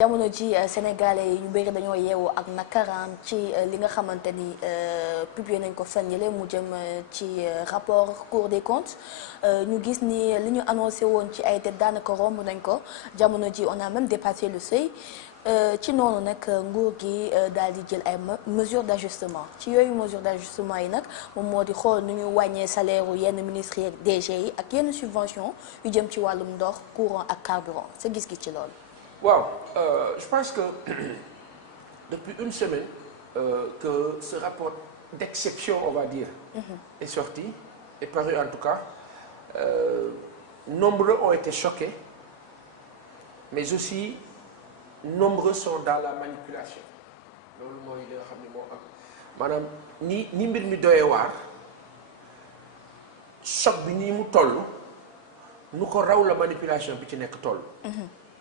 jamono ji sénégalais yi ñu bëri dañoo yeewu ak nakaraan ci li nga xamante ni publié nañ ko fan yële mu jëm ci rapport Cour des comptes ñu gis ni li ñu annoncé woon ci ay tête daanaka romb nañ ko jamono ji on a même dépassé le seuil ci noonu nag nguur gi daal di jël ay mesures d'ajustement ci yooyu mesures d'ajustement yi nag moom moo di xool nu ñu wàññee salaire u yenn ministres yi DG yi ak yenn subvention yu jëm ci wàllum ndox courant ak carburant sa gis-gis ci loolu. Wow, je pense que depuis une semaine que ce rapport d'exception, on va dire, est sorti, est paru en tout cas. Nombreux ont été choqués, mais aussi nombreux sont dans la manipulation. loolu mooy li nga xam ne moo am maanaam ni mbir mi doyee waar choc bi nii mu toll nu ko raw la manipulation bi ci nekk toll.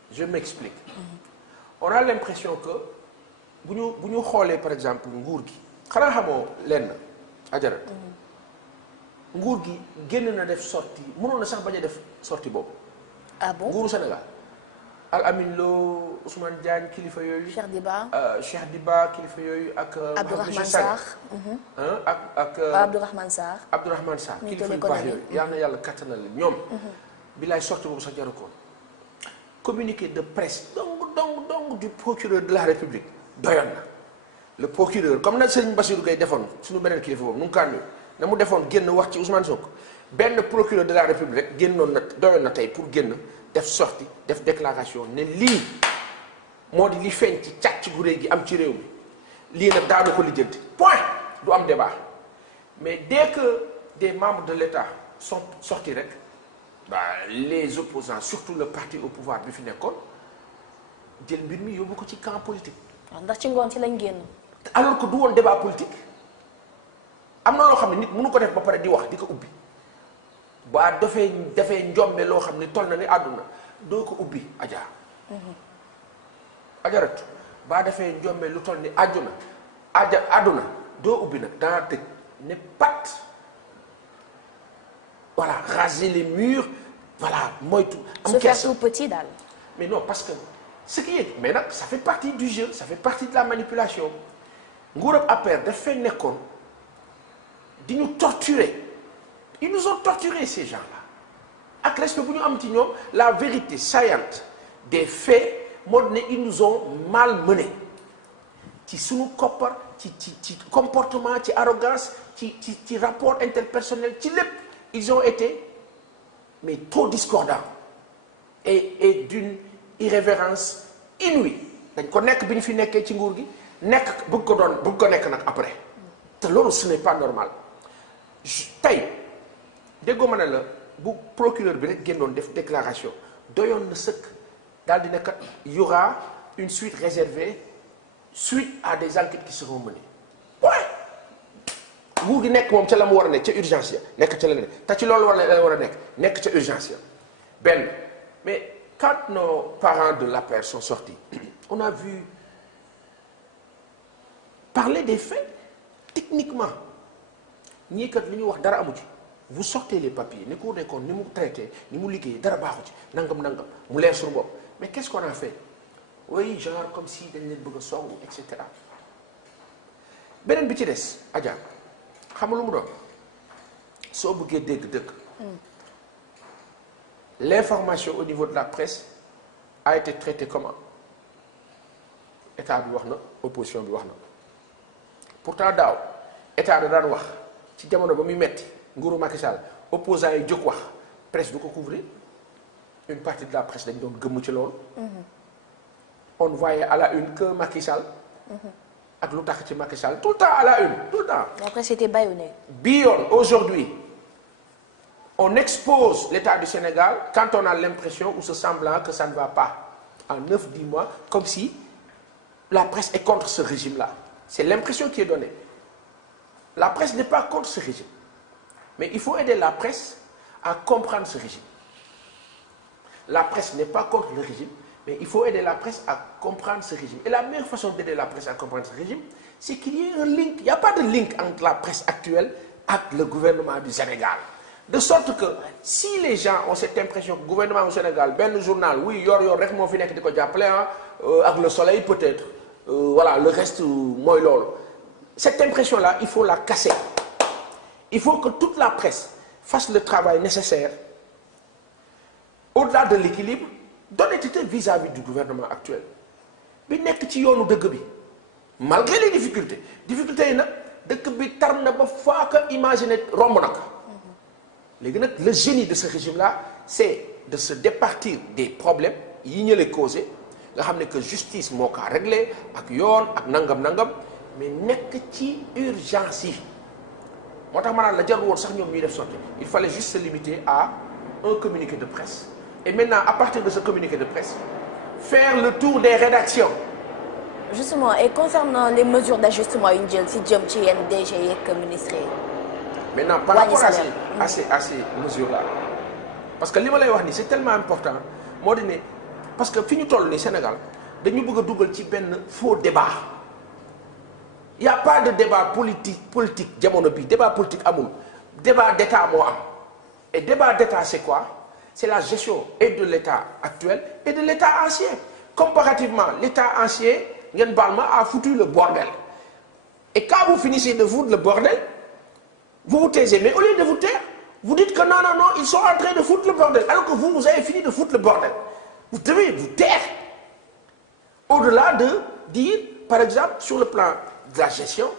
Je m'explique. On a l'impression que bu ñu xoolee par exemple nguur gi xanaa xamoo lenn ajarat nguur gi génn na def sortie mënoon na sax bañ a def sortie boobu. Ah bon? Nguuru Sénégal Al Amin Lo Ousmane Diagne kilifa yooyu. Cheikh Diba kilifa yooyu ak. Abdourahmane Sarr ak Abdourahmane Sarr. Abdourahmane Sarr kilifa yu baax yooyu yal na yàlla kattanal leen ñoom. bilaay sortie boobu sax jaru ko. Communiqué de presse donc du procureur de la République doyoon na le procureur comme na Serigne Bassirou Gueye defoon suñu beneen kilifa boobu nu mu kaan na mu defoon génn wax ci Ousmane Sonko benn procureur de la République rek génnoon na doyoon na tey pour génn def sortie def déclaration ne lii moo di li feeñ ci càcc gu réy gi am ci réew mi lii nag daanu ko lijjanti point du am débat mais dès que des membres de l'État sont sortis rek les opposants surtout le parti au pouvoir bi fi nekkoon jël mbir mi yóbbu ko ci camp politique. ndax ci ngoon ci lañ génn. alors que du woon débat politique am na loo xam ne nit mënu ko def ba pare di wax di ko ubbi ba defee njombe loo xam ne toll na ni àdduna doo ko ubbi Adja. ajaratu ba defee njombe lu toll ni àdduna doo ubbi nag dana tëj ne pat. Voilà, raser les murs, voilà, moytu. Se faire tout petit daal. Mais non, parce que ce qui est maintenant ça fait partie du jeu, ça fait partie de la manipulation. Nguur ak APR daf fay nekkoon di ñu torturer. Ils nous ont torturés ces gens-là. Ak respect bu ñu am ci ñoom la vérité saillante des faits moo ne ils nous ont malmenés ci sunu koppar ci comportement ci arrogance ci rapport interpersonnel ci lépp. Ils ont été mais trop discordants et d'une irrévérence inouïe dañ ko nekk bi ñu fi nekkee ci nguur gi nekk bëgg ko nekk nag après te loolu ce n'est pas normal tey déggoo ma ne la bu procureur bi rek génnoon def déclaration doyoon na sëkk daal di nekkat y aura une suite réservée suite à des enquêtes qui seront menées nguur gi nekk moom ca la mu war a nekk ca urgence ya nekk ca la ne te ci loolu la war a nekk ca urgence ya benn mais quand nos parents de l'APR sont sortis on a vu parler des faits techniquement ñii kat li ñu wax dara amu ci vous sortez les papiers ni Cour des comptes ni mu traité ni mu liggéey dara baaxu ci nangam mu leer suñu bopp mais qu'est-ce qu'on a fait oui genre comme si dañ leen bëgg a song et cetera beneen bi ci des Adja xam nga lu mu doon soo bëggee dégg dëgg l'information au niveau de la presse a été traitée comment état bi wax na opposition bi wax na pourtant daaw état da daan wax ci jamono ba muy metti nguuru Macky Sall opposants yi jóg wax presse du ko couvrir une partie de la presse dañ doon gëmm ci loolu on voyait à la une que Macky Sall ak lu tax ci Macky Sall tout le temps à la une tout le temps. Après c'était bâillonné. Bi yoon aujourd'hui on expose l'État du Sénégal quand on a l'impression ou se semblant que ça ne va pas en 9-10 mois comme si la presse est contre ce régime-là. C'est l'impression qui est donnée. La presse n'est pas contre ce régime mais il faut aider la presse à comprendre ce régime. La presse n'est pas contre le régime mais il faut aider la presse à comprendre ce régime. Et la meilleure façon d'aider la presse à comprendre ce régime, c'est qu'il y ait un link. Il n'y a pas de link entre la presse actuelle et le gouvernement du Sénégal. de sorte que si les gens ont cette impression que le gouvernement au Sénégal benn journal oui yor rek moo fi nekk di ko jàppale ak Le Soleil peut-être voilà le reste mooy loolu cette impression-là il faut la casser il faut que toute la presse fasse le travail nécessaire au-delà de l'équilibre d'honnêteté vis-à-vis du gouvernement actuel bi nekk ci yoonu dëgg bi malgré les difficultés yi nag dëkk bi tar na ba faa ko imaginer romb na ko léegi nag le génie de ce régime-là c'est de se départir des problèmes yi ñu lay causé nga xam ne que justice moo ko réglé ak yoon ak nangam mais nekk ci urgence yi moo tax ma naan la jarul woon sax ñoom ñuy def sortie il fallait juste se limiter à un communiqué de presse et maintenant à partir de ce communiqué de presse faire le tour des rédactions. Justement et concernant les mesures d'ajustement yu ñu jël si jëm ci yenn DG yeeg ministres yi. maintenant par rapport à ces mesures-là parce que li ma lay wax nii c'est tellement important moo di ne parce que fi ñu toll nii Sénégal dañu bëgg a dugal ci benn faux débat il y a pas de débat politique jamono bi débat politique amul débat d'état moo am et débat d'état c'est quoi c'est la gestion et de l'état actuel et de l'état ancien comparativement l'état ancien ngeen baal ma a foutu le bordel et quand vous finissez de foutre le bordel vous vous taisez mais au lieu de vous taire vous dites que non ils sont en train de foutre le bordel alors que vous avez fini de foutre le bordel vous devez vous taire au-delà de dire par exemple sur le plan de la gestion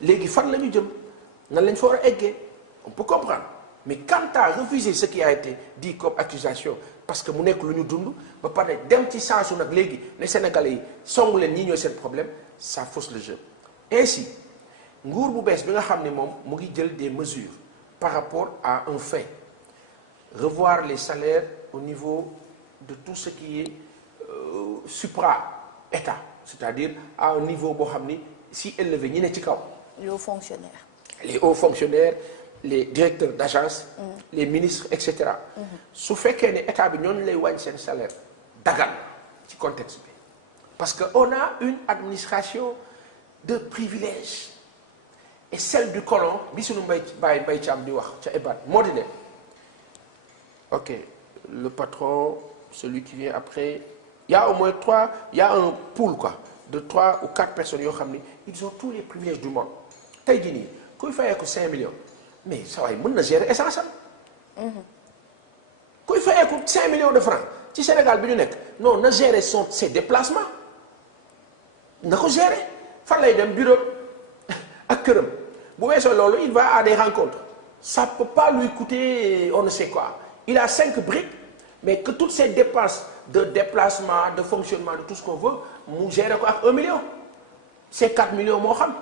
léegi fan la ñu jëm nan lañ fa war a eggee on peut comprendre mais quant à refuser ce qui a été dit comme accusation parce que mu nekk lu ñu dund ba pare dem ci sensu nag léegi ne Sénégalais yi songu leen ñii ñooy seen problème ça fausse le jeu ainsi nguur bu bees bi nga xam ne moom mu ngi jël des mesures par rapport à un fait revoir les salaires au niveau de tout ce qui est supra-État c'est-à-dire à un niveau boo xam ni si élevé ñi ne ci kaw. les hauts fonctionnaires. les directeurs d'agence les ministres etc. su fekkee ne état bi ñooñu lay wàññi seen salaire dagan ci contexte bi parce que on a une administration de privilèges et celle du colon bi suñu mbay Thiam di wax ca EBAD moo di ne ok le patron celui qui vient après il y a au moins il y a un pool quoi de 3 ou 4 personnes yoo xam ni ils ont tous les privilèges du monde tey jii nii kuy fayee ko 5 millions mais ça waay mën na gérer essence am kuy fayee ko 5 millions de francs ci Sénégal bi ñu nekk non na gérer ses déplacements na ko gérer fan lay dem bureau ak këram bu weesoo loolu il va à des rencontres ça peut pas lui coûter on ne sait quoi il a 5 briques mais que toutes ces dépenses de déplacement de fonctionnement de tout ce qu'on veut mu gérer ko ak 1 million c'est 4 millions moo xam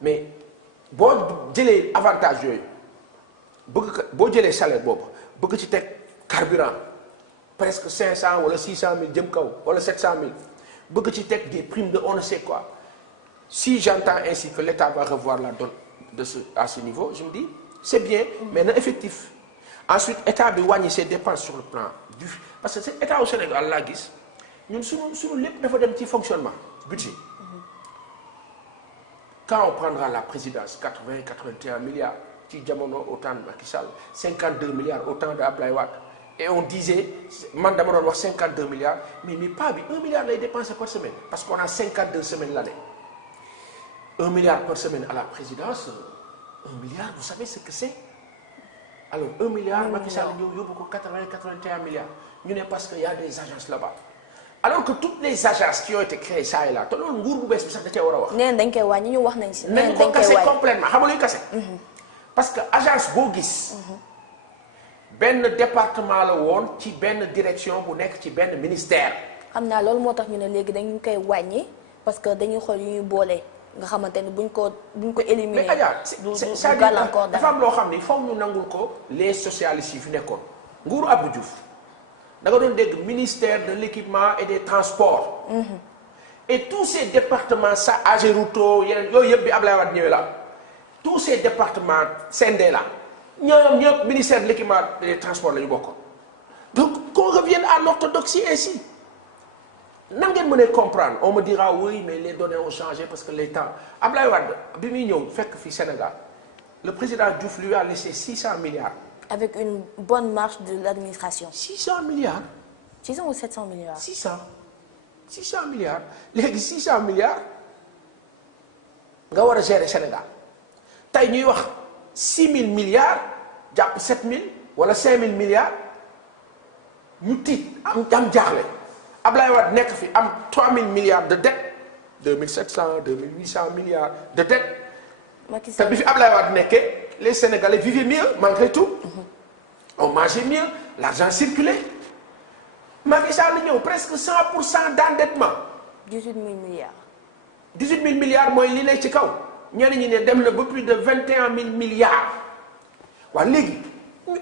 mais boo jëlee avantage yooyu boo jëlee salaire boobu bëgg ci teg carburant presque 500 wala 600 000 jëm kaw wala 700 000 bëgg ci teg des primes de on ne sait quoi si j'entends ainsi que l'État va revoir la donne à ce niveau je me dis c'est bien mais na effectif ensuite État bi wàññi ses dépenses sur le plan du parce que c'est État au Sénégal laa gis ñun suñu lépp dafa dem ci fonctionnement budget quand on prendra la présidence 81 milliards ci jamono au temps de Macky Sall 52 milliards au temps de Abdoulaye Wade et on disait man dama doon wax 52 milliards mais pas bi 1 milliard lay dépenser par semaine parce qu'on a 52 semaines l'année 1 milliard par semaine à la présidence 1 milliard vous savez ce que c'est alors 1 milliard Macky Sall ñëw yóbbu ko 81 milliards ñu ne parce que y a des agences là-bas alors que toutes les agences qui ont été créées ça et là te loolu nguur bu bees bi sax da cee war a wax. nee dañ koy wàññi ñu wax nañ si. nañ ko kase complètement xam nga luy kase. parce que agence boo gis. benn département la woon ci benn direction bu nekk ci benn ministère. xam naa loolu moo tax ñu ne léegi dañu koy wàññi parce que dañuy xool yu ñuy boole nga xamante ni buñ ko éliminer. mais Adja c'est-à-dire dafa am loo xam ni foog ñu nangul ko les socialistes yi fi nekkoon nguuru Abdou Diouf. da nga doon dégg ministère de l'équipement et des transports. et tous ces départements ça Ageroute yeneen yooyu yëpp bi Abdoulaye Wade ñëwee la tous ces départements scindés là ñoom ñëpp ministère de l'équipement et des transports la ñu bokkoon donc qu'on revienne à l'orthodoxie ainsi nan ngeen mënee comprendre on me dira oui mais les données ont changé parce que les temps Abdoulaye Wade bi muy ñëw fekk fi Sénégal le président Diouf lui a laissé 600 milliards. Avec une bonne marche de l'administration. 600 milliards. 600 ou 700 milliards. 600 milliards léegi 600 milliards nga war a gérer Sénégal tey ñuy wax 6000 milliards jàpp 7000 wala 5000 milliards ñu tiit am jaaxle Ablaye Wade nekk fi am 3000 milliards de dette 2700 2800 milliards de dette. Macky te Sall bi fi Ablaye Wade nekkee les Sénégalais vivaient mieux malgré tout. On mangeait mieux l'argent circulait. Macky Sall ñëw presque 100% d'endettement. 18 000 milliards. 18 000 milliards mooy li nekk ci kaw ñenn ñi ne dem na ba plus de 21 000 milliards waaw léegi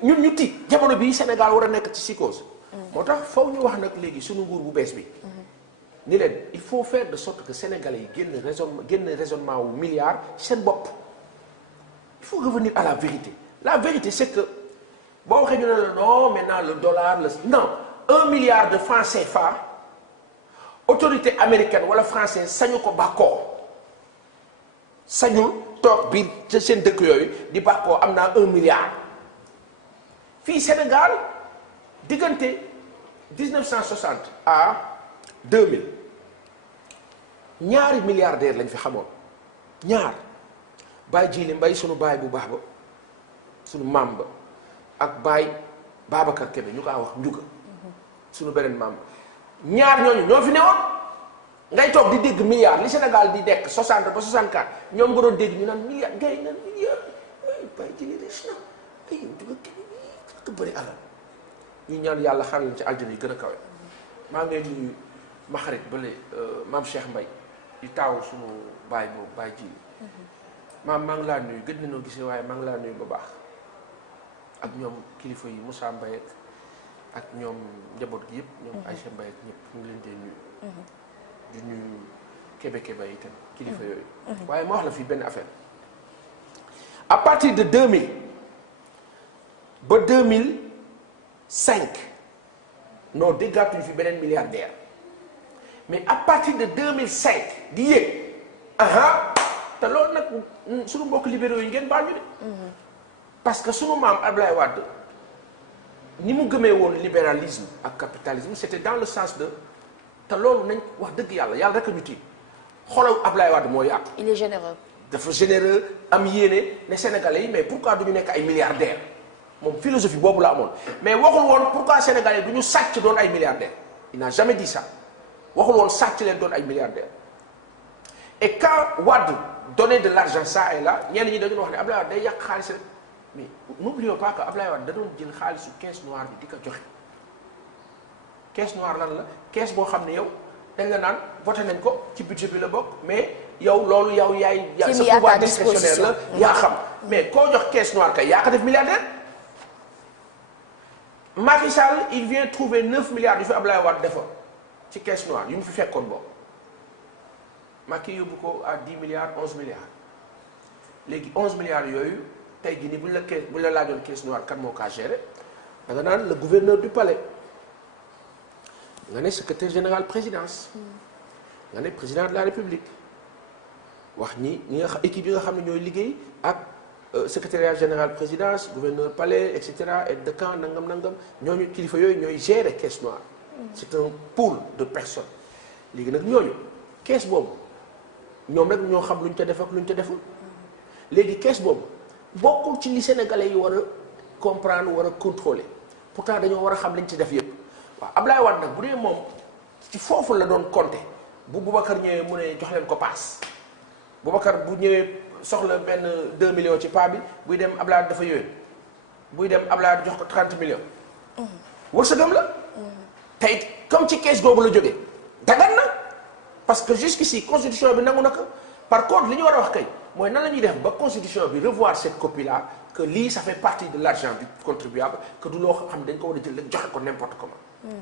ñun ñu tiit jamono bii Sénégal war a nekk ci psychose. moo tax faw ñu wax nag léegi suñu nguur bu bees bi. ni leen il faut faire de sorte que Sénégalais yi génn raisonnement wu milliards seen bopp. Il faut revenir à la vérité. La vérité c'est que boo waxee ñu ne la non maintenant le dollar non 1 milliard de francs CFA autorité américaine wala française sañu ko bàkkoo sañul toog biir ca seen dëkk yooyu di bàkkoo am naa 1 milliard. fii Sénégal diggante 1960 à 2000 ñaari milliardaires lañ fi xamoon ñaar. Baye Djili Mbaye sunu baay bu baax ba sunu maam ba ak Baye Babacar Kébé ñu kaa wax njuga sunu beneen maam ba ñaar ñooñu ñoo fi newoon ngay toog di dégg milliard li Sénégal di dekk 60 ba 64 ñoom nga doon dégg ñu naan milliard gars yi naan milliard ay Baye Djili riche na ay njuga Kébé ko bëri alal ñu ñaan yàlla xaral leen ci aljana yi gën a kawe. maa ngi nuyu ma xarit bële maam Cheikh Mbaye di taawu sunu baay boobu Baye Djili maa ngi laa nuyu gëj nañoo gisee waaye maa ngi laa nuyu bu baax ak ñoom kilifa yi Moussa Mbaye ak ñoom njaboot gi yëpp ñoom Aïcha Mbaye ak ñëpp ñu ngi leen dee nuyu. di nuyu Kébé itam kilifa yooyu. waaye ma wax la fii benn affaire à partir de 2000 ba 2005 non déggaatuñu fi beneen milliardaire mais à partir de 2005 di yéeg te loolu nag suñu mbokk libéraux yi ngeen baal ñu de. parce que suñu maam Ablaye Wade ni mu gëmee woon libéralisme ak capitalisme c'était dans le sens de te loolu nañ wax dëgg yàlla rek a ñu tiim xoolal Ablaye Wade moo yàqu. il est généreux. dafa généreux am yéene ne Sénégalais yi mais pourquoi du ñu nekk ay milliardaires moom philosophie boobu la amoon mais waxul woon pourquoi Sénégalais yi du ñu sàcc doon ay milliardaires il n'a jamais dit ça waxul woon sàcc leen doon ay milliardaires et quand Wade donner de l'argent ça et là ñenn ñi dañu wax ne Ablaye Wade day yàq xaalis rek mais n'oublions pas que Ablaye Wade da doon jël xaalisu caisse noire bi di ko joxe caisse noire lan la caisse boo xam ne yow dañ la naan voté nañ ko ci budget bi la bokk mais yow loolu yow yaay sa pouvoir discrétionnaire la yaa xam mais koo jox caisse noire kay yaa ko def milliardaire. Macky Sall il vient trouver 9 milliards yu fi Ablaye Wade defa ci caisse noire yu mu fi fekkoon boobu Macky yóbbu ko à 10 milliards 11 milliards léegi 11 milliards yooyu tey jii nii bu ñu la laajoon caisse noire kan moo kaa géré da nga naan le gouverneur du palais nga ne secrétaire général présidence nga ne président de la république wax ñi nga xam équipe yi nga xam ne ñooy liggéey ak secrétariat général présidence gouverneur palais et cetera aide de camp nangam ñooñu kilifa yooyu ñooy gérer caisse noire c'est un pool de personnes léegi nag ñooñu caisse boobu ñoom rek ñoo xam lu ñu ca def ak lu ñu ca deful léegi caisse boobu bokkul ci li sénégalais yi war a comprendre war a contrôler pourtant dañoo war a xam liñ ci def yëpp waaw Ablaye Wade nag bu dee moom ci foofu la doon compter bu Boubacar ñëwee mu ne jox leen ko paas Boubacar bu ñëwee soxla benn 2 millions ci paa bi buy dem Ablaye dafa yooyu buy dem Ablaye jox ko 30 millions. wërsëgam la. te it comme ci caisse googu la jógee dagan na parce que jusqu'ici constitution bi nangu na ko par contre li ñu war a wax kay mooy nan la ñuy def ba constitution bi revoir cette copie là que lii ça fait partie de l'argent du contribuable que du loo xam dañ ko war a jël rek joxe ko n'importe comment.